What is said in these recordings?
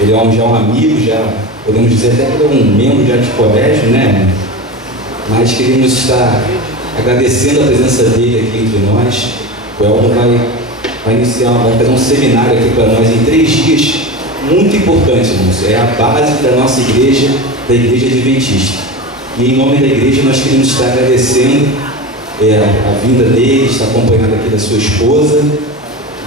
Ele é já um amigo, já podemos dizer até que ele é um membro já de colégio, né? Mas queremos estar agradecendo a presença dele aqui entre nós. O Elton vai iniciar, vai fazer um seminário aqui para nós em 3 dias, muito importante, irmãos. É a base da nossa igreja, da Igreja Adventista. E em nome da igreja nós queremos estar agradecendo a vinda dele, estar acompanhado aqui da sua esposa,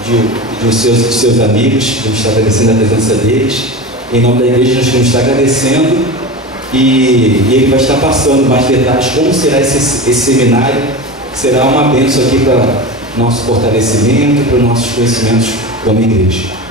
de seus amigos. Queremos estar agradecendo a presença deles. Em nome da igreja nós queremos estar agradecendo e ele vai estar passando mais detalhes como será esse seminário, que será uma bênção aqui para nosso fortalecimento, para os nossos conhecimentos como igreja.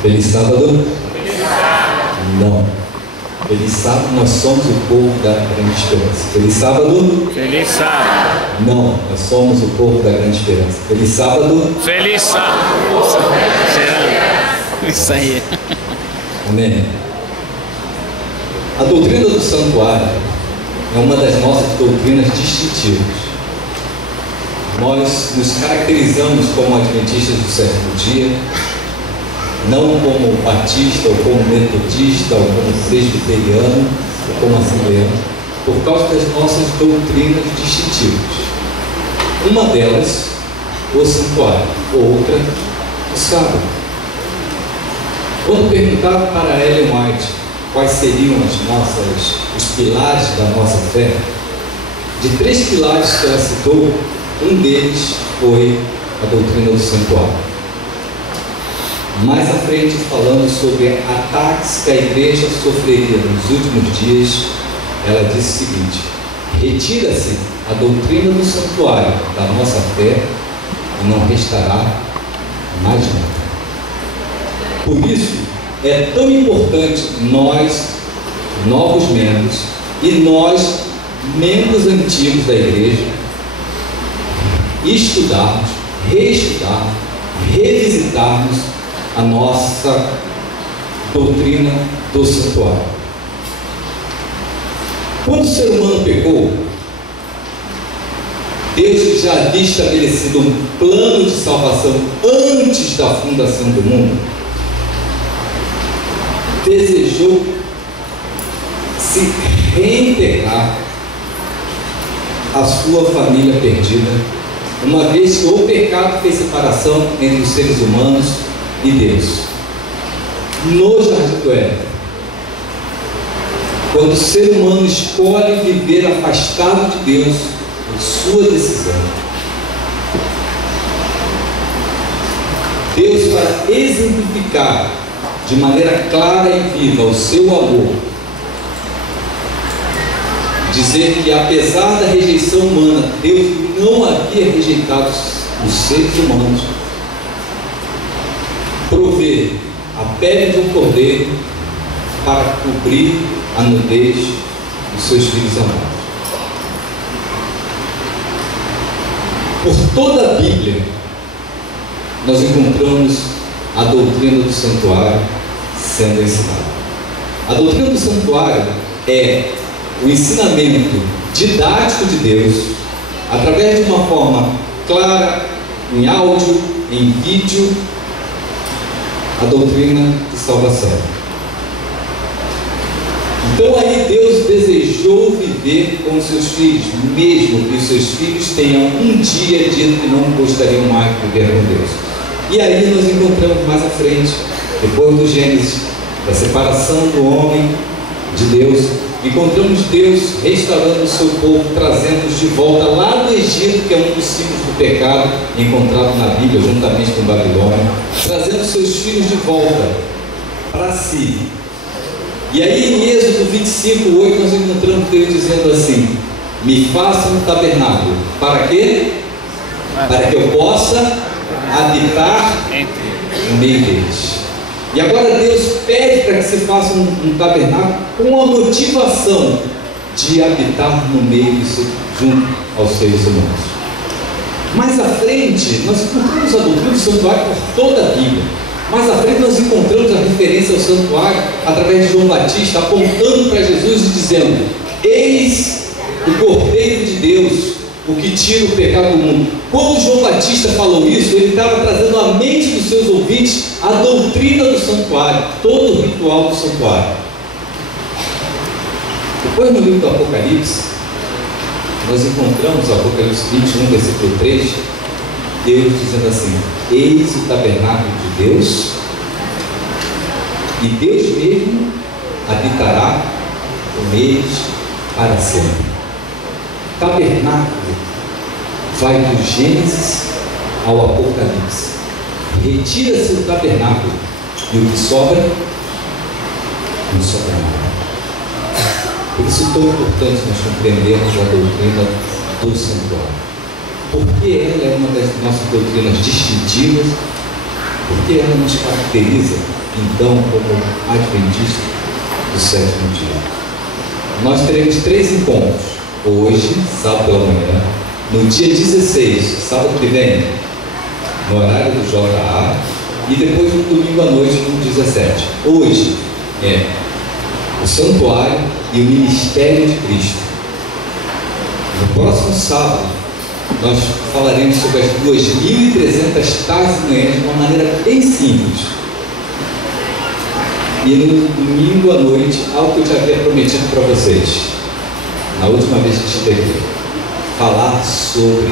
Feliz sábado? Não. Feliz sábado, nós somos o povo da grande esperança. Feliz sábado? Feliz sábado. Não, nós somos o povo da grande esperança. Feliz sábado? Feliz sábado. Isso aí. Amém. A doutrina do santuário é uma das nossas doutrinas distintivas. Nós nos caracterizamos como adventistas do 7º dia, não como batista, ou como metodista, ou como presbiteriano, ou como assembleano, por causa das nossas doutrinas distintivas. Uma delas, o santuário, outra, o sábado. Quando perguntava para Ellen White quais seriam os pilares da nossa fé, de 3 pilares que ela citou, um deles foi a doutrina do santuário. Mais à frente, falando sobre ataques que a igreja sofreria nos últimos dias, ela disse o seguinte: retira-se a doutrina do santuário da nossa fé e não restará mais nada. Por isso, é tão importante nós, novos membros, e nós, membros antigos da igreja, estudarmos, reestudarmos, revisitarmos a nossa doutrina do santuário. Quando o ser humano pecou, Deus já havia estabelecido um plano de salvação antes da fundação do mundo. Desejou se reintegrar à sua família perdida, uma vez que o pecado fez separação entre os seres humanos e Deus. No Jardim do Éden, quando o ser humano escolhe viver afastado de Deus, por sua decisão, Deus, para exemplificar de maneira clara e viva o seu amor, dizer que apesar da rejeição humana, Deus não havia rejeitado os seres humanos, prover a pele de um cordeiro para cobrir a nudez dos seus filhos amados. Por toda a Bíblia, nós encontramos a doutrina do santuário sendo ensinada. A doutrina do santuário é o ensinamento didático de Deus, através de uma forma clara, em áudio, em vídeo, a doutrina de salvação. Então aí Deus desejou viver com os seus filhos, mesmo que os seus filhos tenham um dia dito que não gostariam mais de viver com Deus. E aí nós encontramos mais à frente, depois do Gênesis, da separação do homem de Deus, encontramos Deus restaurando o seu povo, trazendo-os de volta lá do Egito, que é um dos símbolos do pecado encontrado na Bíblia, juntamente com Babilônia, trazendo seus filhos de volta para si. E aí em Êxodo 25:8 nós encontramos Deus dizendo assim: me faça um tabernáculo. Para quê? Para que eu possa habitar no meio deles. E agora Deus pede para que se faça um tabernáculo com a motivação de habitar no meio, junto aos seres humanos. Mais à frente, nós encontramos a doutrina do santuário por toda a Bíblia. Mais à frente, nós encontramos a referência ao santuário através de João Batista, apontando para Jesus e dizendo: eis o Cordeiro de Deus, o que tira o pecado do mundo. Quando João Batista falou isso, ele estava trazendo à mente dos seus ouvintes a doutrina do santuário, todo o ritual do santuário. Depois, no livro do Apocalipse, nós encontramos o Apocalipse 21, versículo 3, Deus dizendo assim: eis o tabernáculo de Deus, e Deus mesmo habitará com eles para sempre. Tabernáculo vai do Gênesis ao Apocalipse. Retira-se o tabernáculo e o que sobra, não sobra nada. Por isso é tão importante nós compreendermos a doutrina do santuário. Porque ela é uma das nossas doutrinas distintivas, porque ela nos caracteriza, então, como adventistas do sétimo dia. Nós teremos 3 encontros. Hoje, sábado pela manhã, no dia 16, sábado que vem, no horário do JA, e depois no domingo à noite, no 17. Hoje é o santuário e o ministério de Cristo. No próximo sábado, nós falaremos sobre as 2.300 tardes e manhãs de uma maneira bem simples. E no domingo à noite, algo que eu já havia prometido para vocês, na última vez que estive aqui, falar sobre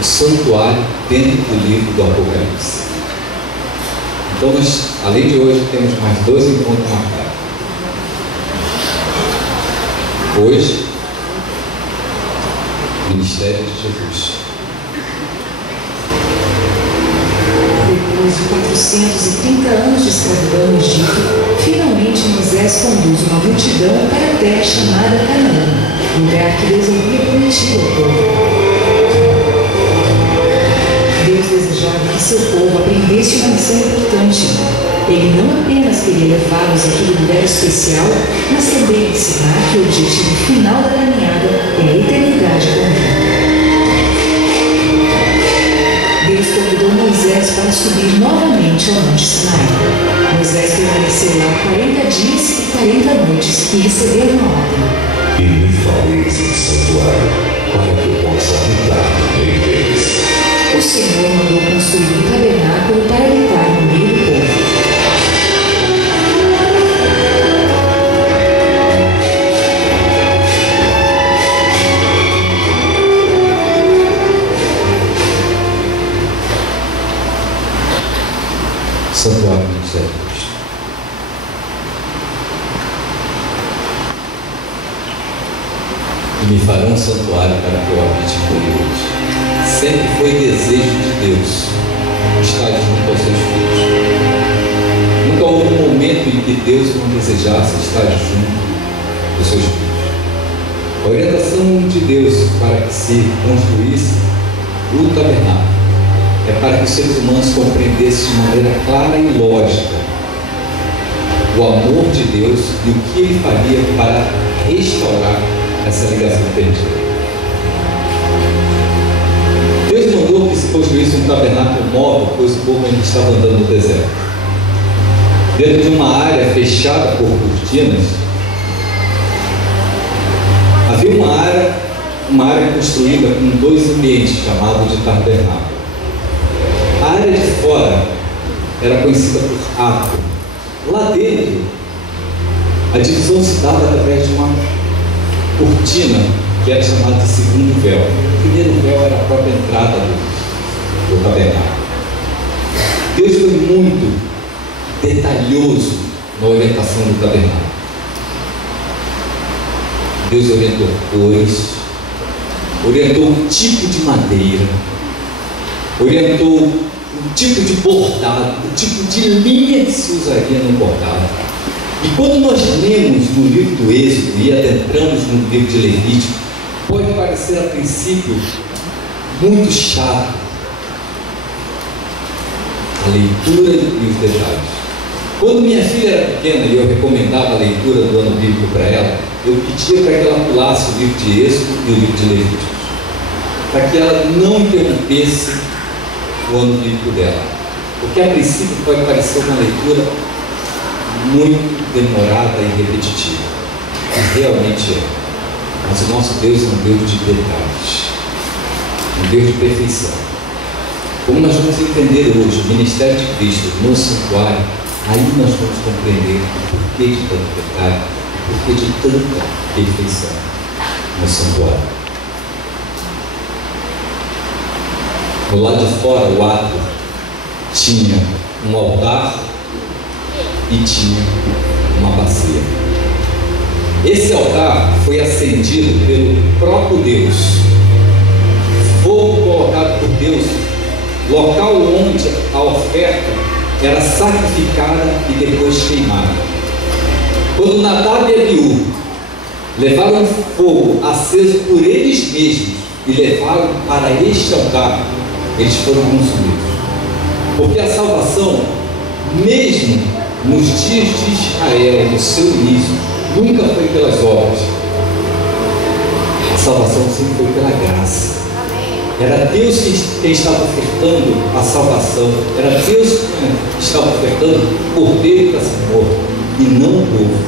o santuário dentro do livro do Apocalipse. Então nós, além de hoje, temos mais 2 encontros marcados. Hoje, Ministério de Jesus. Depois de 430 anos de escravidão no Egito, finalmente Moisés conduz uma multidão para a terra chamada Canaã, lugar que Deus havia prometido ao povo. Deus desejava que seu povo aprendesse uma lição importante. Ele não apenas queria levá-los àquele lugar especial, mas também ensinar que o objetivo final da caminhada é a eternidade com Ele. Deus convidou Moisés para subir novamente ao Monte Sinai. Moisés permaneceu lá 40 dias e 40 noites e recebeu uma ordem. E me faleis em santuário, para que eu possa habitar no meio deles. O Senhor mandou construir um tabernáculo para habitar no meio do povo. Santuário do Ministério de Cristo. E me farão um santuário para que eu habite com eles. Sempre foi desejo de Deus estar junto aos seus filhos. Nunca houve um momento em que Deus não desejasse estar junto dos seus filhos. A orientação de Deus para que se construísse o tabernáculo é para que os seres humanos compreendessem de maneira clara e lógica o amor de Deus e o que Ele faria para restaurar essa ligação perdida. Deus mandou que se construísse um tabernáculo móvel, pois o povo ainda estava andando no deserto. Dentro de uma área fechada por cortinas, havia uma área construída com dois ambientes, chamados de tabernáculo. A área de fora era conhecida por átrio. Lá dentro, a divisão se dava através de uma cortina, que era chamada de segundo véu. O primeiro véu era a própria entrada do tabernáculo. Deus foi muito detalhoso na orientação do tabernáculo. Deus orientou cores, orientou o tipo de madeira, orientou o tipo de bordado, o tipo de linha que se usaria no bordado. E quando nós lemos no livro do Êxodo e adentramos no livro de Levítico, pode parecer a princípio muito chato a leitura e os detalhes. Quando minha filha era pequena e eu recomendava a leitura do ano bíblico para ela, eu pedia para que ela pulasse o livro de Êxodo e o livro de Levítico, para que ela não interrompesse o ano bíblico dela, porque a princípio pode parecer uma leitura muito demorada e repetitiva, e realmente é. Mas o nosso Deus é um Deus de detalhes, um Deus de perfeição. Como nós vamos entender hoje o ministério de Cristo no santuário, aí nós vamos compreender o porquê de tanto detalhe, o porquê de tanta perfeição no santuário. Do lado de fora, o átrio tinha um altar e tinha uma bacia. Esse altar foi acendido pelo próprio Deus. Fogo colocado por Deus, local onde a oferta era sacrificada e depois queimada. Quando Nadab e Abiú levaram fogo aceso por eles mesmos e levaram para este altar, eles foram consumidos. Porque a salvação, mesmo nos dias de Israel, no seu início, nunca foi pelas obras. A salvação sempre foi pela graça. Era Deus quem estava ofertando a salvação. Era Deus que estava ofertando o cordeiro para ser morto, e não o povo.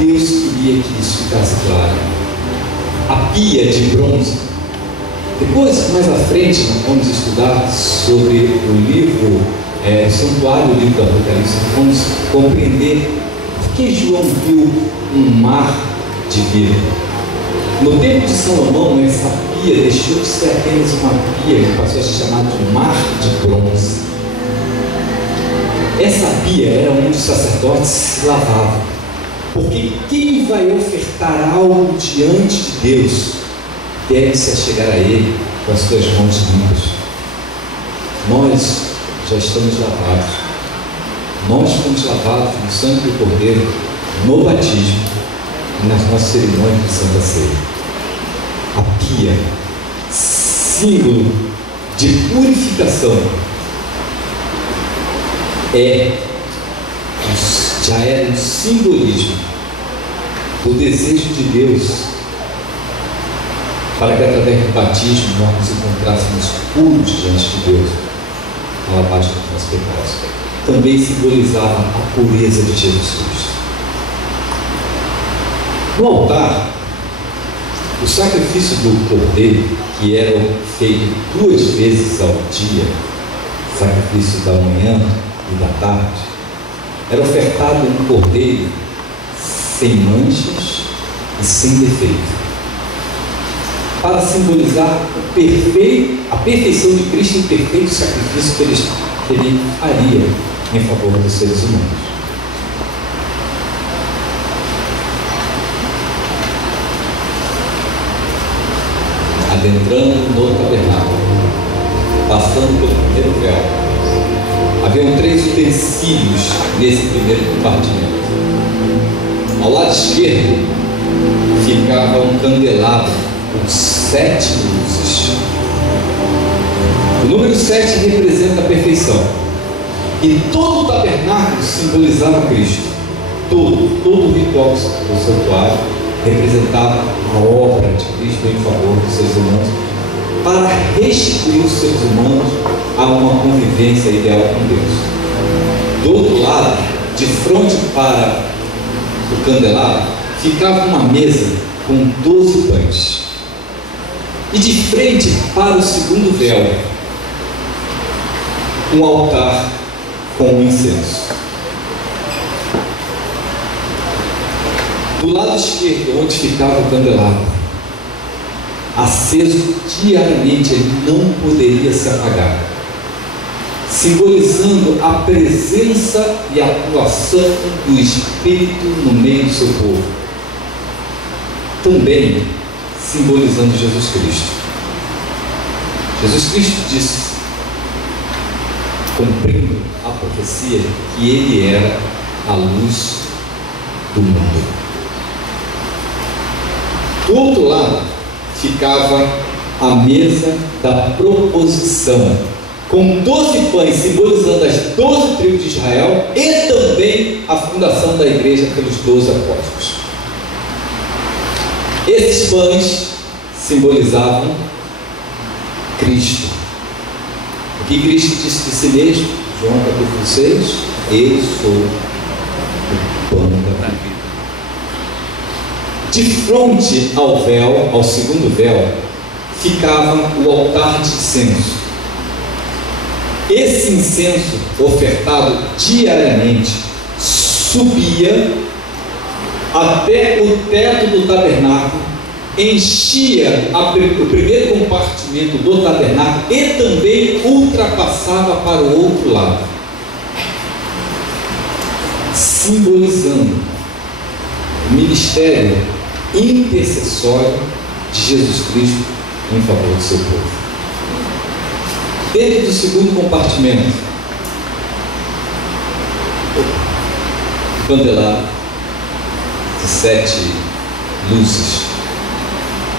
Deus queria que isso ficasse claro. A pia de bronze. Depois, mais à frente, nós vamos estudar sobre o livro Santuário, o livro do Apocalipse. Vamos compreender por que João viu um mar de vidro. No tempo de Salomão, essa pia deixou de ser apenas uma pia que passou a ser chamada de mar de bronze. Essa pia era onde os sacerdotes se lavavam, porque quem vai ofertar algo diante de Deus deve se achegar a Ele com as suas mãos limpas. Nós já estamos lavados. Nós fomos lavados no sangue do Cordeiro, no batismo e nas nossas cerimônias de Santa Ceia. A pia, símbolo de purificação, já era um simbolismo do desejo de Deus para que através do batismo nós nos encontrássemos puros diante de Deus, a lavagem dos nossos pecados. Também simbolizava a pureza de Jesus Cristo. No altar, o sacrifício do cordeiro, que era feito 2 vezes ao dia, o sacrifício da manhã e da tarde, era ofertado um cordeiro sem manchas e sem defeito, para simbolizar a perfeição de Cristo, o perfeito sacrifício que ele faria em favor dos seres humanos. Adentrando no tabernáculo, passando pelo primeiro véu, haviam 3 utensílios nesse primeiro compartimento. Ao lado esquerdo ficava um candelabro com 7 luzes. O número 7 representa a perfeição. E todo o tabernáculo simbolizava Cristo. Todo o ritual do santuário representava a obra de Cristo em favor dos seres humanos, para restituir os seres humanos a uma convivência ideal com Deus. Do outro lado, de frente para o candelabro, ficava uma mesa com 12 pães. E de frente para o segundo véu, um altar com um incenso. Do lado esquerdo, onde ficava o candelabro, aceso diariamente, ele não poderia se apagar, simbolizando a presença e a atuação do Espírito no meio do seu povo, também simbolizando Jesus Cristo. Jesus Cristo disse, cumprindo a profecia, que ele era a luz do mundo. Do outro lado ficava a mesa da proposição, com 12 pães, simbolizando as 12 tribos de Israel e também a fundação da igreja pelos 12 apóstolos. Esses pães simbolizavam Cristo. O que Cristo disse de si mesmo? João capítulo 6, eu sou o pão da vida. De frente ao véu, ao segundo véu, ficava o altar de incenso. Esse incenso, ofertado diariamente, subia até o teto do tabernáculo, enchia o primeiro compartimento do tabernáculo e também ultrapassava para o outro lado, simbolizando o ministério intercessório de Jesus Cristo em favor do seu povo. Dentro do segundo compartimento, o candelabro de 7 luzes.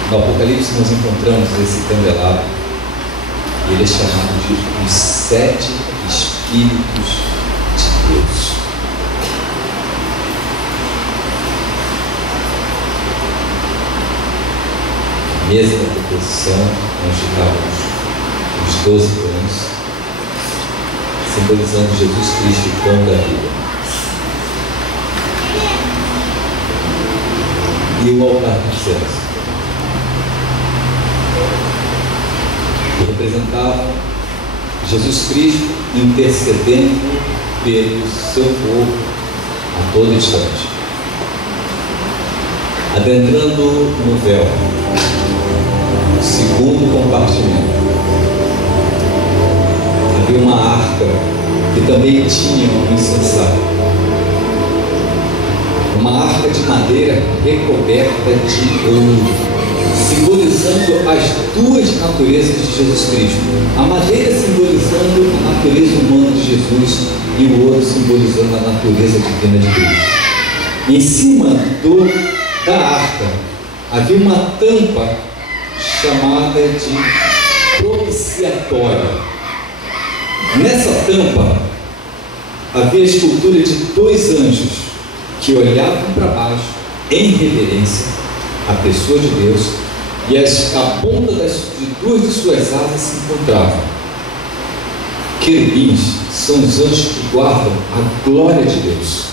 No Apocalipse nós encontramos esse candelabro e ele é chamado de os 7 Espíritos de Deus. Mesa da proposição, onde ficavam os 12 pães, simbolizando Jesus Cristo, o pão da vida. E o altar do incenso, que representava Jesus Cristo intercedendo pelo seu povo a todo instante. Adentrando no véu, segundo compartimento, havia uma arca que também tinha um incensário, uma arca de madeira recoberta de ouro, simbolizando as duas naturezas de Jesus Cristo, a madeira simbolizando a natureza humana de Jesus e o ouro simbolizando a natureza divina de Cristo. Em cima da arca havia uma tampa chamada de propiciatória. Nessa tampa havia a escultura de 2 anjos que olhavam para baixo em reverência à pessoa de Deus, e a ponta de 2 de suas asas se encontravam. Querubins são os anjos que guardam a glória de Deus,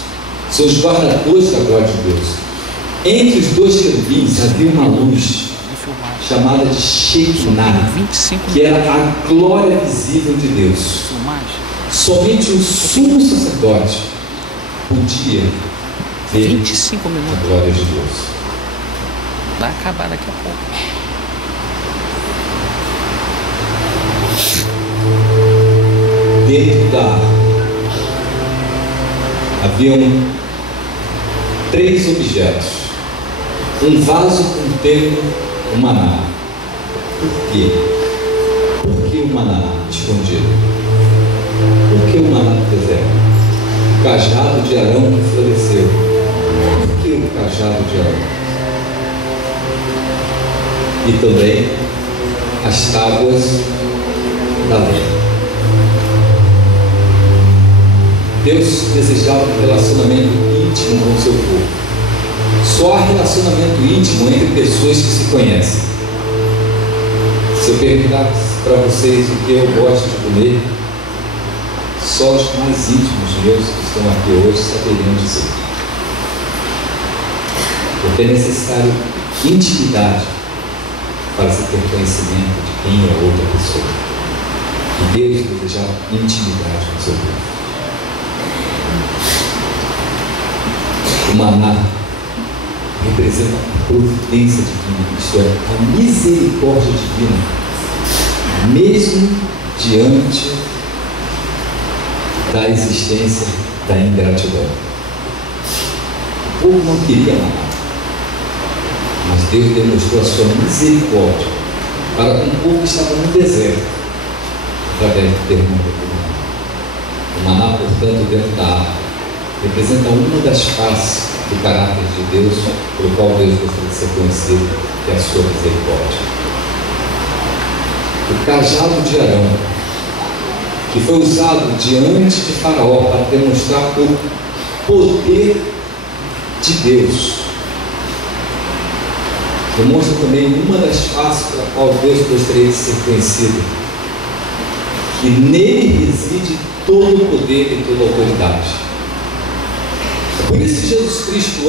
são os guardadores da glória de Deus. Entre os 2 querubins havia uma luz chamada de Shekinah, que era a glória visível de Deus. Somente o sumo sacerdote podia ver 25 minutos. a glória de Deus. Vai acabar daqui a pouco. Dentro da arca haviam 3 objetos. Um vaso contendo o maná. Por quê? Por que o maná escondido? Por que o maná do deserto? O cajado de Arão que floresceu. Por que o cajado de Arão? e também as tábuas da lei. Deus desejava um relacionamento íntimo com o seu povo. Só há relacionamento íntimo entre pessoas que se conhecem. Se eu perguntar para vocês o que eu gosto de comer, só os mais íntimos meus que estão aqui hoje saberiam dizer. Porque é necessário intimidade para se ter conhecimento de quem é outra pessoa. E Deus desejava intimidade com o seu povo. O maná representa a providência divina, isto é, a misericórdia divina, mesmo diante da existência da ingratidão. O povo não queria maná, mas Deus demonstrou a sua misericórdia para com o povo que estava no deserto, através do terremoto do maná. O maná, portanto, dentro da água, representa uma das faces do caráter de Deus, pelo qual Deus gostaria de ser conhecido, que é a sua misericórdia. O cajado de Arão, que foi usado diante de Faraó para demonstrar o poder de Deus, demonstra também uma das faces pela qual Deus gostaria de ser conhecido, que nele reside todo o poder e toda a autoridade. Por isso Jesus Cristo,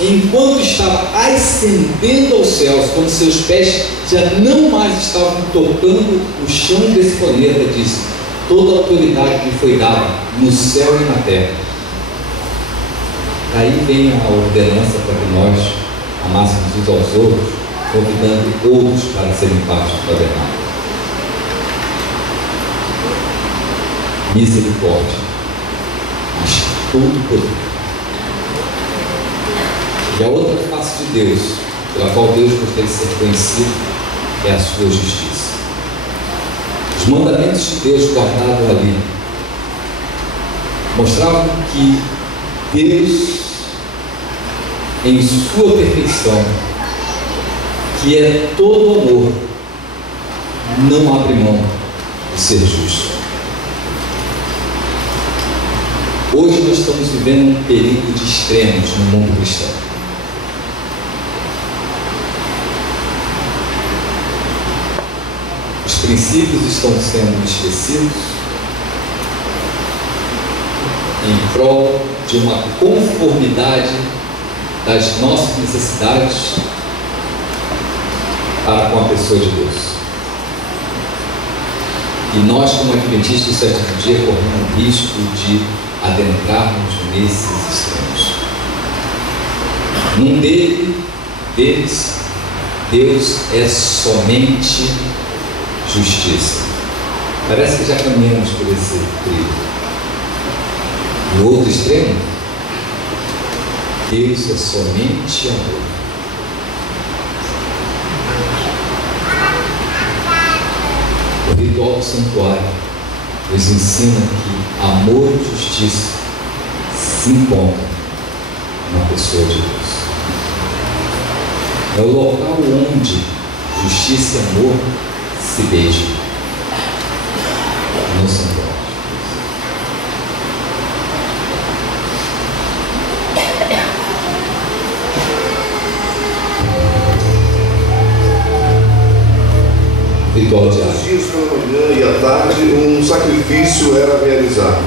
enquanto estava ascendendo aos céus, quando seus pés já não mais estavam tocando o chão desse planeta, disse: toda a autoridade me foi dada no céu e na terra. Daí vem a ordenança para que nós amássemos uns aos outros, convidando outros para serem parte do tabernáculo. Misericórdia, mas todo poder. E a outra face de Deus, pela qual Deus gostaria de ser conhecido, é a sua justiça. Os mandamentos de Deus guardados ali mostravam que Deus, em sua perfeição, que é todo amor, não abre mão de ser justo. Hoje nós estamos vivendo um período de extremos no mundo cristão. Os princípios estão sendo esquecidos em prol de uma conformidade das nossas necessidades para com a pessoa de Deus. E nós, como adventistas do sétimo dia, corremos o risco de adentrarmos nesses extremos. Num deles, Deus é somente justiça. Parece que já caminhamos por esse trilho. No outro extremo, Deus é somente amor. O ritual do santuário nos ensina que amor e justiça se encontram na pessoa de Deus. É o local onde justiça e amor se beijam, no santuário. Ritual diário. Os dias pela manhã e à tarde um sacrifício era realizado.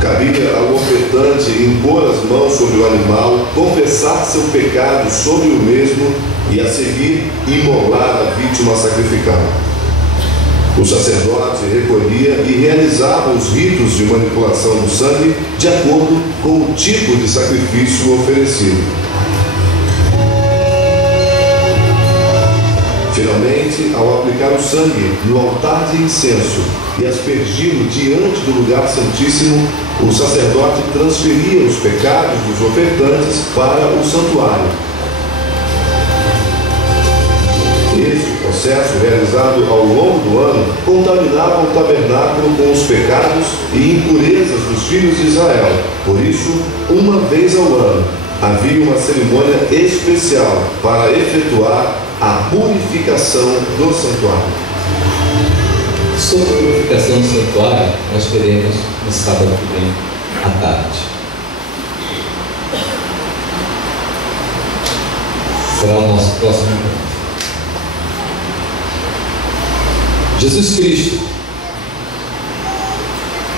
Cabia ao ofertante impor as mãos sobre o animal, confessar seu pecado sobre o mesmo e a seguir imolar a vítima sacrificada. O sacerdote recolhia e realizava os ritos de manipulação do sangue de acordo com o tipo de sacrifício oferecido. Finalmente, ao aplicar o sangue no altar de incenso e aspergi-lo diante do lugar santíssimo, o sacerdote transferia os pecados dos ofertantes para o santuário. Este processo, realizado ao longo do ano, contaminava o tabernáculo com os pecados e impurezas dos filhos de Israel. Por isso, uma vez ao ano, havia uma cerimônia especial para efetuar a purificação do santuário. Sobre a purificação do santuário, nós teremos no sábado que vem à tarde. Será o nosso próximo encontro. Jesus Cristo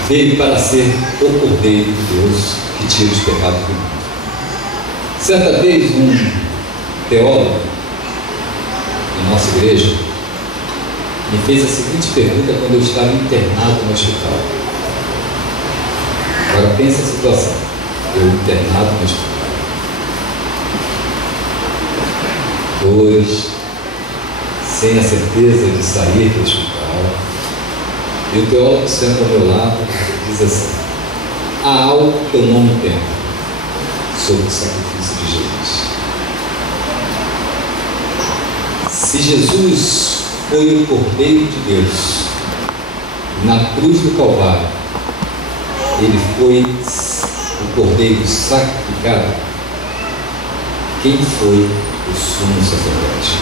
veio para ser o Cordeiro de Deus que tira os pecados do mundo. Certa vez, um teólogo em nossa igreja me fez a seguinte pergunta quando eu estava internado no hospital. Agora pensa a situação, eu internado no hospital. Dois, sem a certeza de sair do hospital, e o teólogo senta ao meu lado e diz assim: há algo que eu não entendo sobre o sacrifício de Jesus. Se Jesus foi o Cordeiro de Deus na cruz do Calvário, ele foi o Cordeiro sacrificado, quem foi o sumo sacerdote?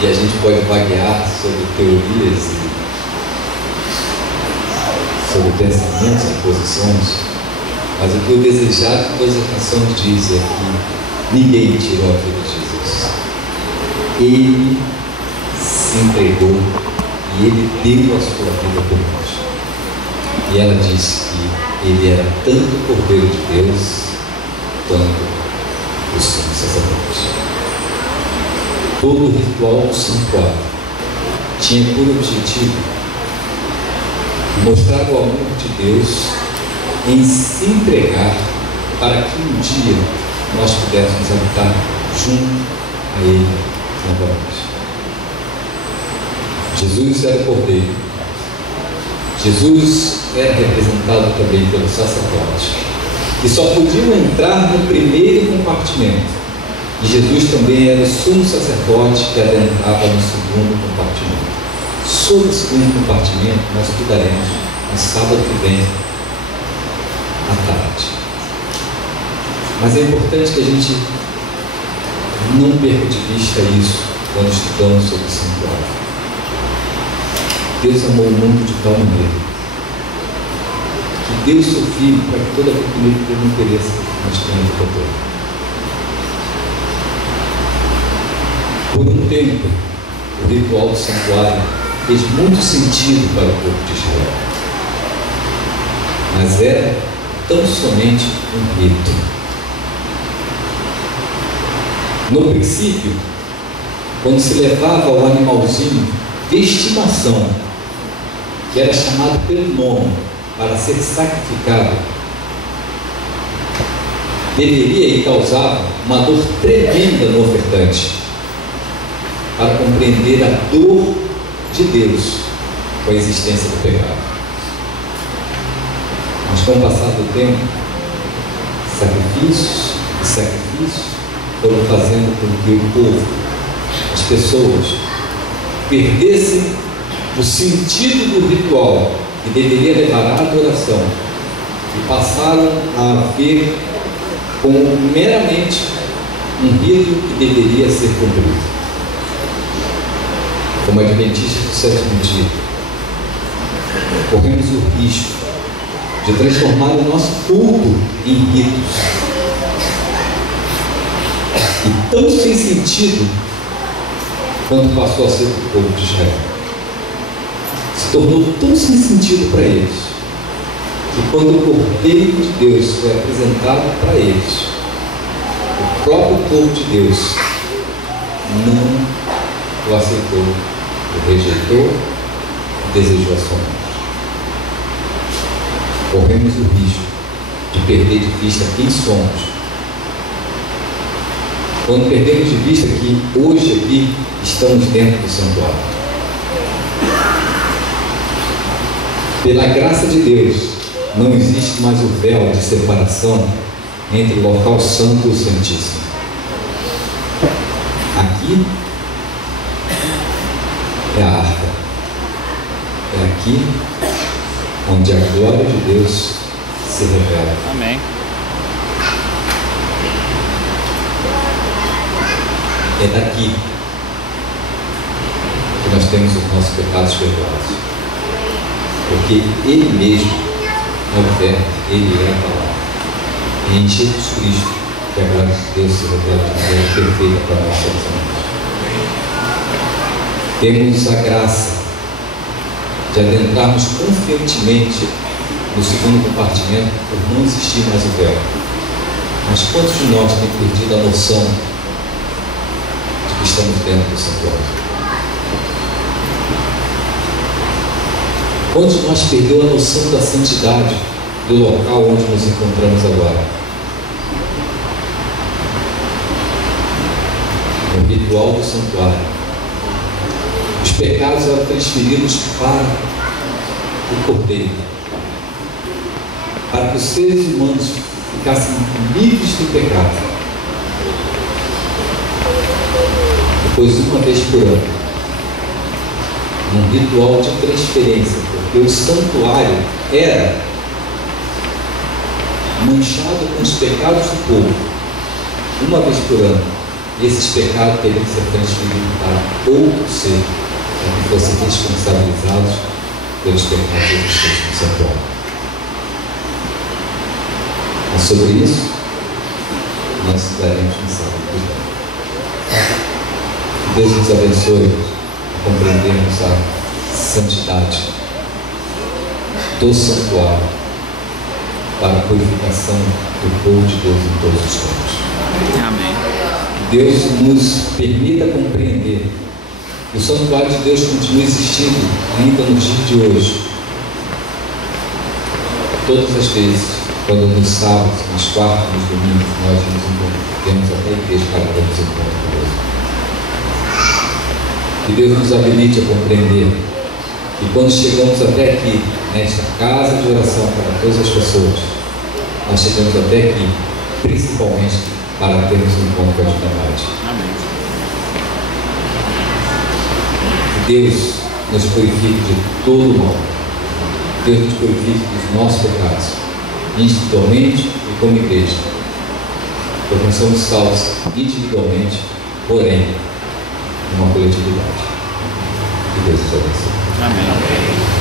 E a gente pode vaguear sobre teorias e sobre pensamentos e posições, mas o que o desejar de todas as nações diz é que ninguém tirou a vida de Jesus. Ele se entregou e ele deu a sua vida por nós. E ela disse que ele era tanto o Cordeiro de Deus quanto o sumo sacerdote. Todo o ritual do santuário tinha por objetivo mostrar o amor de Deus em se entregar para que um dia nós pudéssemos habitar junto a Ele novamente. Jesus era o Cordeiro. Jesus era representado também pelo sacerdote, que só podiam entrar no primeiro compartimento. E Jesus também era o sumo sacerdote que adentrava no segundo compartimento. Sobre o segundo compartimento nós estudaremos no sábado que vem à tarde. Mas é importante que a gente não perca de vista isso quando estudamos sobre o santuário. Deus amou o mundo de tal maneira que deu seu Filho para que toda aquele que não pereça, mas tenha vida eterna. Por um tempo, o ritual do santuário fez muito sentido para o povo de Israel, mas era tão somente um rito. No princípio, quando se levava o animalzinho de estimação, que era chamado pelo nome para ser sacrificado, deveria e causava uma dor tremenda no ofertante, para compreender a dor de Deus com a existência do pecado. Mas com o passar do tempo, sacrifícios e sacrifícios foram fazendo com que o povo, as pessoas, perdessem o sentido do ritual que deveria levar à adoração e passaram a ver como meramente um rito que deveria ser cumprido. Como adventistas do sétimo dia, corremos o risco de transformar o nosso culto em ritos, e tão sem sentido quanto passou a ser o povo de Israel. Se tornou tão sem sentido para eles, que quando o Cordeiro de Deus foi apresentado para eles, o próprio povo de Deus não o aceitou, o rejeitou e desejou a sua morte. Corremos o risco de perder de vista quem somos, quando perdemos de vista que hoje aqui estamos dentro do santuário. Pela graça de Deus, não existe mais o véu de separação entre o local santo e o santíssimo. Aqui é a arca, é aqui aqui onde a glória de Deus se revela. Amém. É daqui que nós temos os nossos pecados perdoados, porque Ele mesmo é o Verbo, Ele é a palavra. E em Jesus Cristo que a glória de Deus se revela de maneira perfeita para nós seres humanos. Temos a graça de adentrarmos confiantemente no segundo compartimento por não existir mais o véu. Mas quantos de nós têm perdido a noção de que estamos dentro do santuário? Quantos de nós perdeu a noção da santidade do local onde nos encontramos agora? O ritual do santuário. Os pecados eram transferidos para o Cordeiro, para que os seres humanos ficassem livres do pecado. Depois, uma vez por ano, um ritual de transferência, porque o santuário era manchado com os pecados do povo. Uma vez por ano, esses pecados teriam que ser transferidos para outro ser, para que fossem responsabilizados pelos pecados existentes no santuário. Mas sobre isso, nós daremos um sábado. Que Deus nos abençoe a compreendermos a santidade do santuário para a purificação do povo de Deus em todos os tempos. Amém. Deus nos permita compreender que o santuário de Deus continua existindo ainda nos dias de hoje. Todas as vezes, quando nos sábados, nos quartos, nos domingos, nós vemos até a igreja para termos encontro com Deus. Que Deus nos habilite a compreender que quando chegamos até aqui, nesta casa de oração para todas as pessoas, nós chegamos até aqui, principalmente para termos um encontro com a divindade. Amém. Que Deus nos purifique de todo o mal. Deus nos purifique dos nossos pecados, individualmente e como igreja. Porque nós somos salvos individualmente, porém, numa coletividade. Que Deus nos abençoe. Amém.